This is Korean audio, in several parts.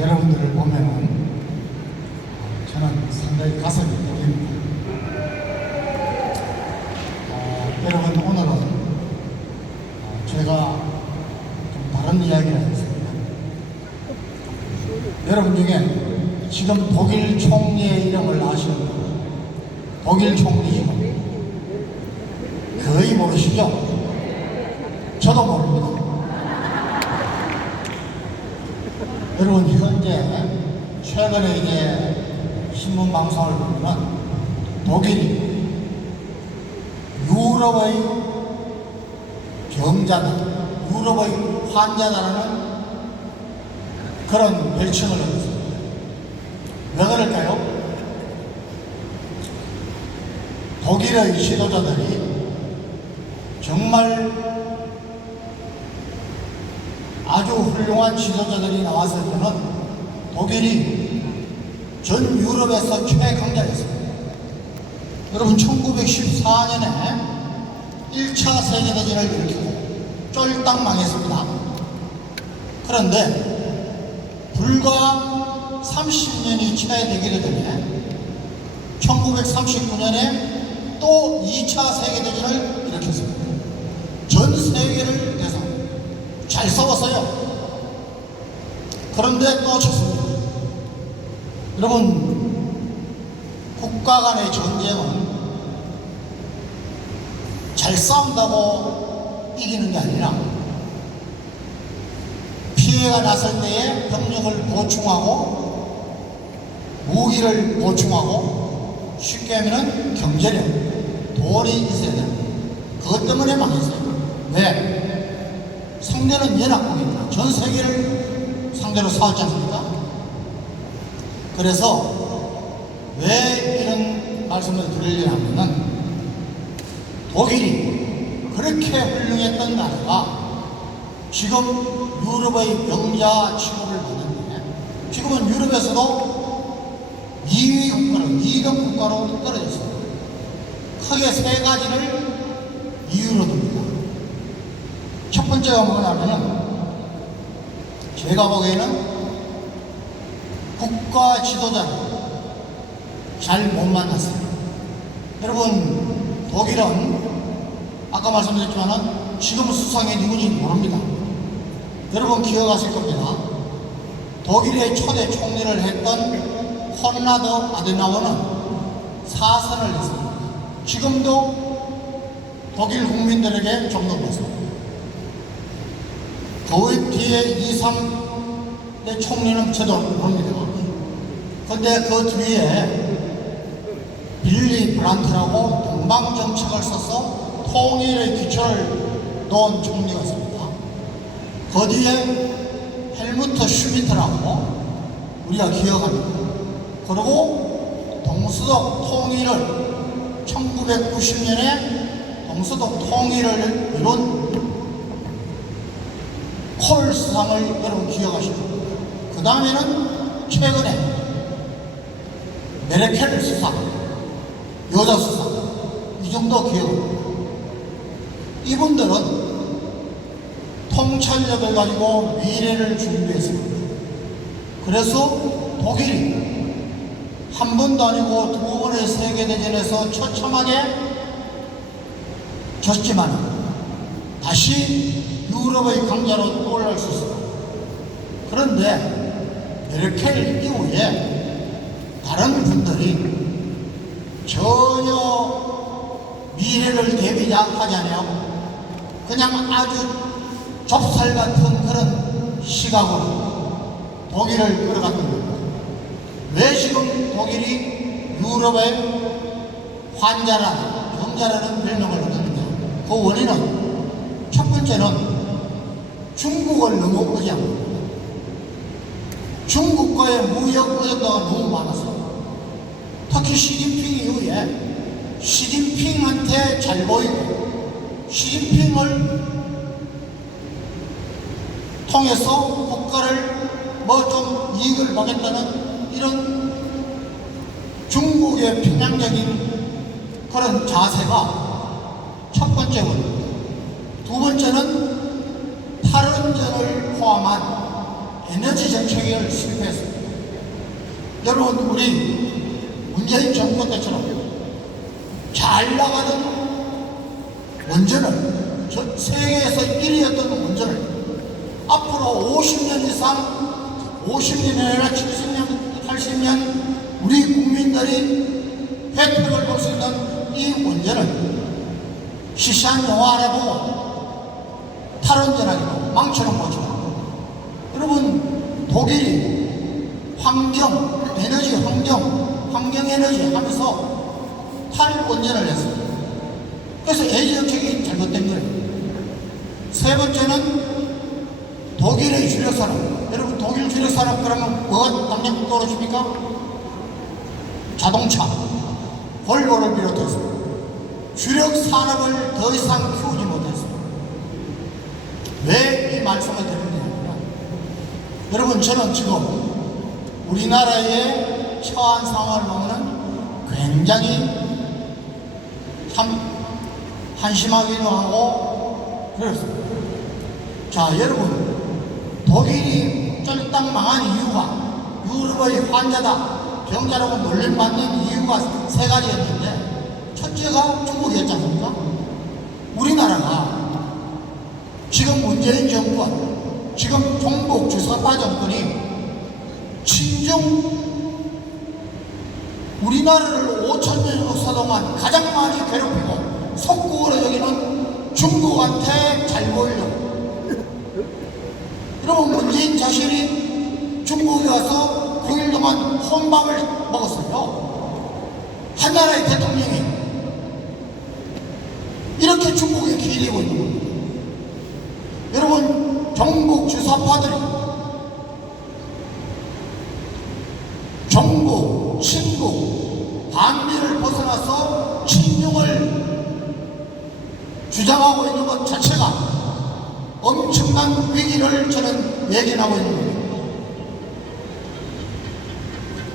여러분들을 보면은 저는 상당히 가슴이 떨립니다. 여러분 오늘은 제가 좀 다른 이야기를 하겠습니다. 여러분 중에 지금 독일 총리의 이름을 아시는 분, 독일 총리 거의 모르시죠? 저도 모릅니다. 여러분 현재 최근에 이제 신문 방송을 보면 독일이 유럽의 병자다, 유럽의 환자다라는 그런 별칭을 얻었습니다. 왜 그럴까요? 독일의 지도자들이 정말 아주 훌륭한 지도자들이 나왔을 때는 독일이 전 유럽에서 최강자였습니다. 여러분 1914년에 1차 세계대전을 일으키고 쫄딱 망했습니다. 그런데 불과 30년이 채 되기 전에 1939년에 또 2차 세계대전을 일으켰습니다. 전 세계를 대상 잘 싸웠어요. 그런데 또 졌습니다. 여러분 국가 간의 전쟁은 잘 싸운다고 이기는 게 아니라 피해가 났을 때에 병력을 보충하고 무기를 보충하고 쉽게 하면 경제력, 돈이 있어야 됩니다. 그것 때문에 망했어요. 왜? 상대는 연합국입니다. 전 세계를 상대로 싸웠지 않습니까? 그래서 왜 이런 말씀을 드리려냐면은 독일이 그렇게 훌륭했던 나라가 지금 유럽의 병자 취급을 받는데 지금은 유럽에서도 2위 국가로, 2등 국가로 떨어졌습니다. 크게 세 가지를 이유로 듭니다. 첫 번째가 뭐냐면은 제가 보기에는 국가 지도자를 잘 못 만났어요. 여러분 독일은 아까 말씀드렸지만은 지금 수상이 누군지 모릅니다. 여러분 기억하실 겁니다. 독일의 초대 총리를 했던 콘라드 아데나워는 사선을 했습니다. 지금도 독일 국민들에게 존경받습니다. 그 뒤에 2, 3의 총리는 저도 모릅니다. 근데 그 뒤에 빌리 브란트라고 동방정책을 써서 통일의 기초를 놓은 총리가 있습니다. 그 뒤에 헬무트 슈미트라고 우리가 기억합니다. 그리고 동서독 통일을 1990년에 동서독 통일을 이룬 콜 수상을 여러분 기억하시죠? 그 다음에는 최근에 메르켈 수상, 여자 수상, 이 정도 기억합니다. 이분들은 통찰력을 가지고 미래를 준비했습니다. 그래서 독일이 한 번도 아니고 두 번의 세계대전에서 처참하게 졌지만 다시 유럽의 강자로 떠올릴 수 있습니다. 그런데 메르켈 이후에 다른 분들이 전혀 미래를 대비하지 않고 그냥 아주 좁쌀 같은 그런 시각으로 독일을 끌어갔던 겁니다. 왜 지금 독일이 유럽의 환자라는 병자라는 별명을 얻었느냐? 그 원인은 첫 번째는 중국을 너무 의지한 겁니다. 중국과의 무역 의존도가 너무 많아서 특히 시진핑 이후에 시진핑한테 잘 보이고 시진핑을 통해서 국가를 뭐 좀 이익을 보겠다는 이런 중국의 편향적인 그런 자세가 첫 번째 원인입니다. 두 번째는 탈원전을 포함한 에너지 정책을 실패했습니다. 여러분, 우리 문재인 정권 때처럼 잘 나가던 원전을, 전 세계에서 1위였던 원전을 앞으로 50년 이상, 50년이 아니라 70년, 80년 우리 국민들이 혜택을 볼 수 있는 이 원전을 시시한 영화라고 탈원전하기도 망쳐놓은 거죠. 여러분, 독일이 환경 에너지 하면서 탈원전을 했습니다. 그래서 에너지 정책이 잘못된 거예요. 세 번째는 독일의 주력산업. 여러분, 독일 주력산업 그러면 뭐가 당장 떨어집니까? 자동차, 볼보를 비롯해서 주력산업을 더 이상 키우지 못했습니다. 왜 이 말씀을 드리느냐? 여러분, 저는 지금 우리나라의 처한 상황을 보면 굉장히 참 한심하기도 하고 그렇습니다. 자, 여러분, 독일이 쫄딱 망한 이유가 유럽의 환자다, 병자라고 놀림받는 이유가 세 가지였는데, 첫째가 중국이었지 않습니까? 우리나라가 지금 문재인 정권, 지금 종북 주사파 정권이 친중 우리나라를 5천년 역사 동안 가장 많이 괴롭히고 속국으로 여기는 중국한테 잘 보이려고. 여러분, 문재인 자신이 중국에 와서 9일 동안 혼밥을 먹었어요. 한나라의 대통령이 이렇게 중국에 기대고 있는 겁니다. 여러분, 종북 주사파들이 종북, 친북, 반미를 벗어나서 친중을 주장하고 있는 것 자체가 엄청난 위기를 저는 예견하고 있는 겁니다.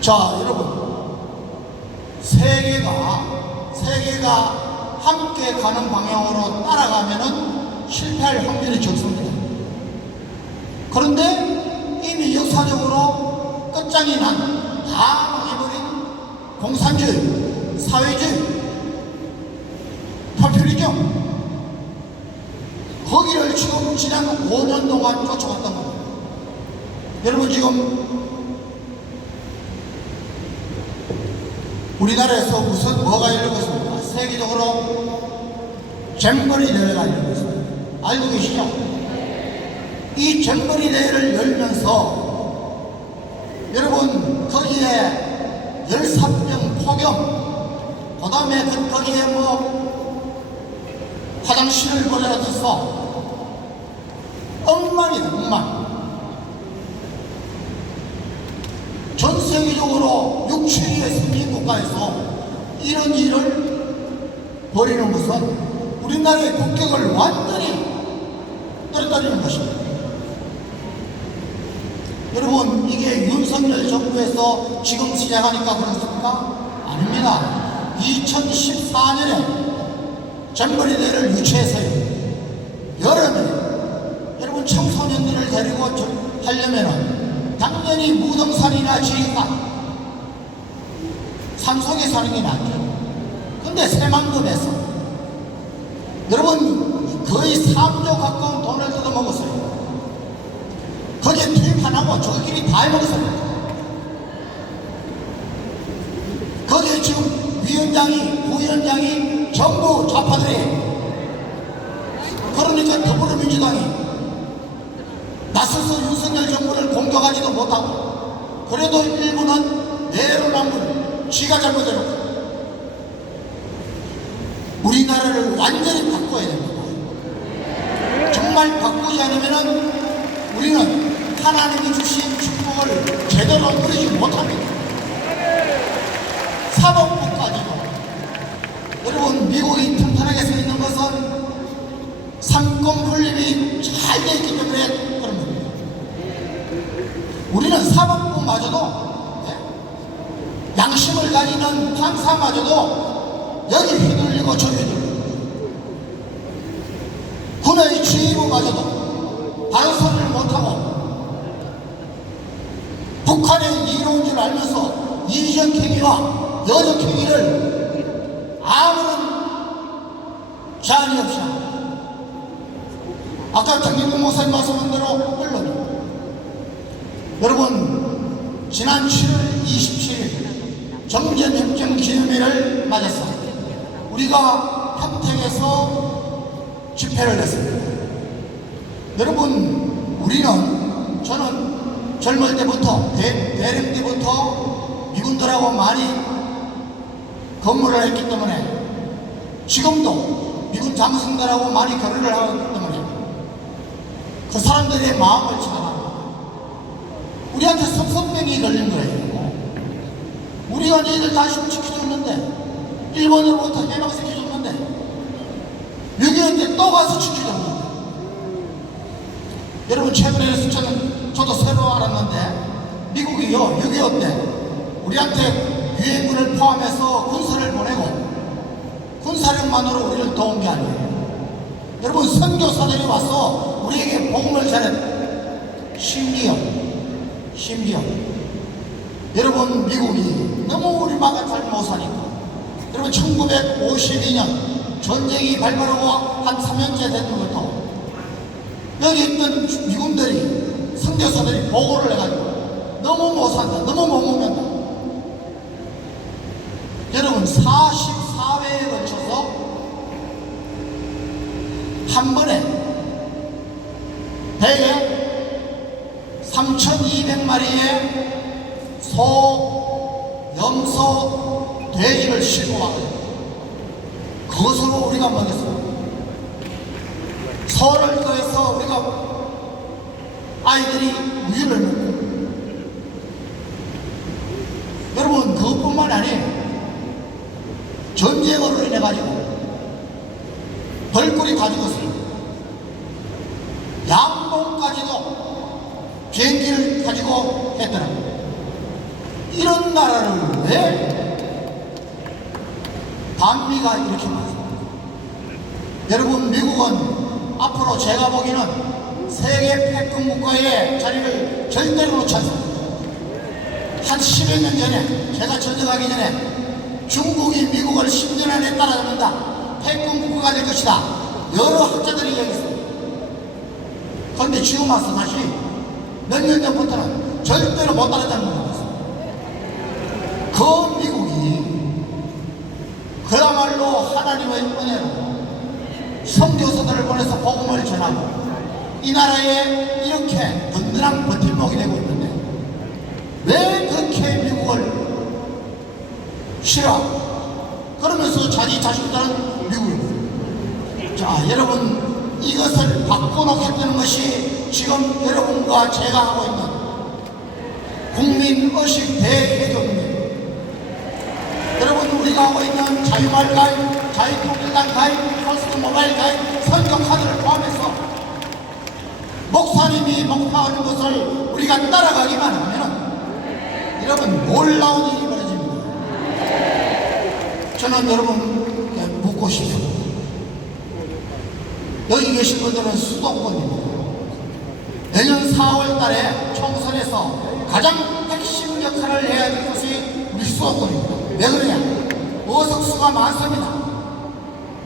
자, 여러분, 세계가 함께 가는 방향으로 따라가면은 실패할 확률이 적습니다. 그런데 이미 역사적으로 끝장이 난, 다 망해버린 공산주의, 사회주의, 포퓰리즘, 거기를 지금 지난 5년 동안 쫓아왔던 겁니다. 여러분, 지금 우리나라에서 뭐가 열리고 있습니까? 세계적으로 잼버리 대회가 열리고 있습니다. 알고 계시죠? 이 잼버리 대회를 열면서 여러분, 거기에 열사병 폭염, 그 다음에 거기에 화장실을 버려서 엉망이다, 엉망. 전 세계적으로 6, 7위의 선진국가에서 이런 일을 벌이는 것은 우리나라의 국격을 완전히 떨어뜨리는 것입니다. 여러분, 이게 윤석열 정부에서 지금 시작하니까 그렇습니까? 아닙니다. 2014년에 잼버리 대회를 유치해서요, 여름에 여러분 청소년들을 데리고 하려면은 당연히 무등산이나 지리산, 산속에 사는 게 낫죠. 근데 새만금에서 여러분 거의 3조 가까운 돈을 뜯어먹었어요. 거기에 투입 안 하고 저희끼리 다 해먹었어요. 거기에 지금 위원장이, 부위원장이 전부 좌파들이에요. 그러니까 더불어민주당이 나서서 윤석열 정부를 공격하지도 못하고, 그래도 일부는 내로남불, 지가 잘못해놓고 우리나라를 완전히 바꿔야 됩니다. 정말 바꾸지 않으면 우리는 하나님이 주신 축복을 제대로 누리지 못합니다. 사법부까지도. 여러분, 미국이 튼튼하게 서 있는 것은 상권 분립이 잘 되어 있기 때문에 그런 겁니다. 우리는 사법부마저도, 양심을 가지는 판사마저도 여기 휘둘리고 저기 휘둘리고, 군의 지휘부마저도 바로 소리를 못하고 좋은 줄 알면서 이적행위와 여적행위를 아무런 제한이 없이 아까 정기국 목사님 말씀한 대로 물론 여러분 지난 7월 27일 정전협정 기념일을 맞아서 우리가 평택에서 집회를 했습니다. 여러분 우리는 저는 젊을 때부터 대령 때부터 미군들하고 많이 근무를 했기 때문에 지금도 미군 장성들하고 많이 교류를 하기 때문에 그 사람들의 마음을 지나갑니다. 우리한테 섭섭병이 걸린 거예요. 우리가 너희들 다 지켜줬는데 일본으로부터 해방시켜줬는데 6.25 때 또 가서 지켜줬는데 여러분 최근에 저도 새로 알았는데 미국이요 6.25 때 우리한테 유해군을 포함해서 군사를 보내고 군사력만으로 우리를 도운 게 아니에요. 여러분 선교사들이 와서 우리에게 복음을 전해 심지어 여러분 미국이 너무 우리 막아 잘 못 사니까 여러분 1952년 전쟁이 발발하고 한 3년째 되는 것도 여기 있던 미군들이 선교사들이 보고를 해가지고 너무 못 산다 너무 못 먹는다. 여러분 44회에 걸쳐서 한 번에 대개 3,200마리의 소, 염소, 돼지를 싣고 와요. 그것으로 우리가 먹였어요. 소를 더해서 우리가 아이들이 우유를 먹고 여러분 그것뿐만 아니에요. 전쟁으로 인해 가지고 벌꿀이 다 죽었어요. 양봉까지도 비행기를 가지고 했더라고요. 이런 나라를 왜 반미가 이렇게 많습니까? 여러분 미국은 앞으로 제가 보기에는 세계 패권 국가의 자리를 절대로 놓지 않습니다. 한 10여 년 전에 제가 전역하기 전에 중국이 미국을 10년 안에 따라잡는다 패권 국가가 될 것이다 여러 학자들이 얘기했습니다. 그런데 지금 와서 다시 몇 년 전부터는 절대로 못 따라잡는 것 같습니다. 그 미국이 그야말로 하나님의 은혜로 선교사들을 보내서 복음을 전하고 이 나라에 이렇게 든든한 버팀목이 되고 있는데 왜 그렇게 미국을 싫어? 그러면서 자기 자식들은 미국입니다. 자 여러분 이것을 바꿔놓겠다는 것이 지금 여러분과 제가 하고 있는 국민의식 대회동입니다. 여러분 우리가 하고 있는 자유마을 가입, 자유통일당 가입, 포스트모바일 가입, 선교카드를 포함해서 목사님이 목표하는 것을 우리가 따라가기만 하면 여러분 놀라운 일이 벌어집니다. 저는 여러분 묻고 싶습니다. 여기 계신 분들은 수도권입니다. 내년 4월 달에 총선에서 가장 핵심 역할을 해야 될 것이 우리 수도권입니다. 왜 그러냐? 의석수가 많습니다.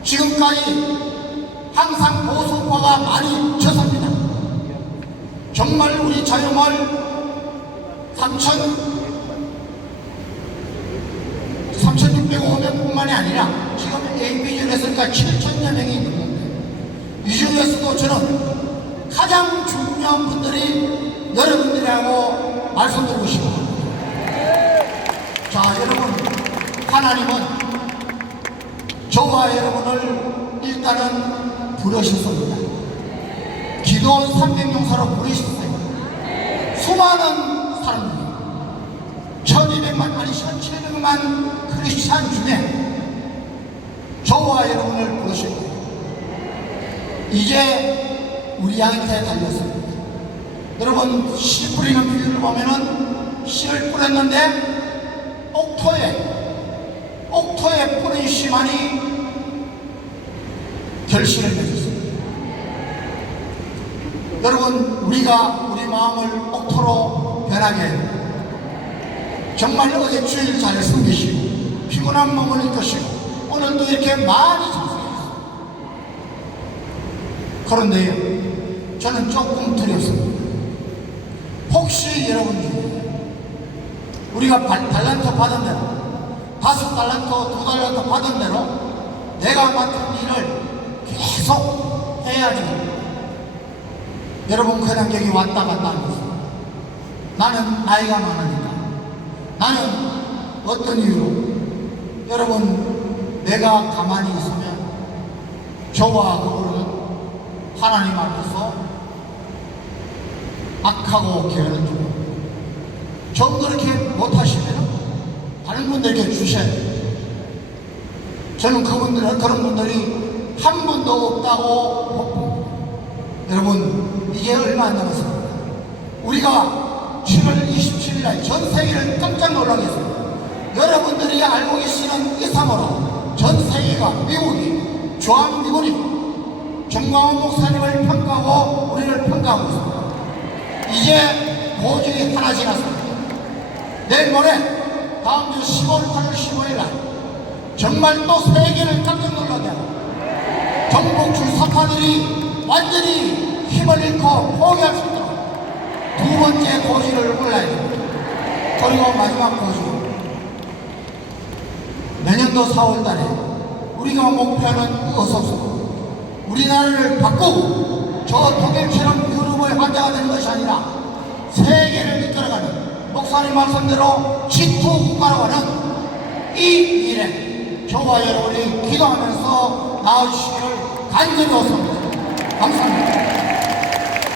지금까지 항상 보수파가 많이 졌습니다. 정말 우리 자유마을 3,605명 뿐만이 아니라 지금 ABG를 했으니까 7,000여 명이 있는 건데 이 중에서도 저는 가장 중요한 분들이 여러분들하고 말씀드리고 싶습니다. 자 여러분 하나님은 저와 여러분을 일단은 부르셨습니다. 기도원 300용사로 부르셨어요. 수많은 사람들이 1200만 아니 1700만 크리스찬 중에 저와 여러분을 부르셨고 이제 우리한테 달렸습니다. 여러분 씨 뿌리는 비유를 보면은 씨를 뿌렸는데 옥토에 뿌린 씨만이 결실을 맺었습니다. 여러분 우리가 우리 마음을 옥토로 변하게 정말 어제 주일 잘 섬기시고 피곤한 몸을 이끄시고 오늘도 이렇게 많이 참석했습니다. 그런데 저는 조금 두렵습니다. 혹시 여러분 중에 우리가 달란트 받은 대로 5달란트, 2달란트 받은 대로 내가 맡은 일을 계속 해야지 여러분 그냥 여기 왔다 갔다 하면서 나는 나이가 많으니까 나는 어떤 이유로 여러분 내가 가만히 있으면 저와 그거는 하나님 앞에서 악하고 게으른 좀 그렇게 못하시면 다른 분들에게 주셔야 돼요. 저는 그런 분들이 한 분도 없다고 봅니다. 여러분 이게 얼마 안 남았습니다. 우리가 7월 27일 날 전 세계를 깜짝 놀라게 했습니다. 여러분들이 알고 계시는 이상으로 전 세계가 미국이 주한미군이 정광훈 목사님을 평가하고 우리를 평가하고 있습니다. 이제 고중이 하나 지났습니다. 내일 모레 다음 주 15일, 8월 15일 날 정말 또 세계를 깜짝 놀라게 하고 정복줄 사파들이 완전히 힘을 잃고 포기할 수 있도록 두 번째 고지를 올라야 됩니다. 그리고 마지막 고지 내년도 4월 달에 우리가 목표는 어서서 우리나라를 바꾸고 저 독일처럼 유럽의 환자가 되는 것이 아니라 세계를 이끌어가는 목사님 말씀대로 G2 국가로 가는 이 일에 저와 여러분이 기도하면서 나아주시기를 간절히 원합니다. 감사합니다.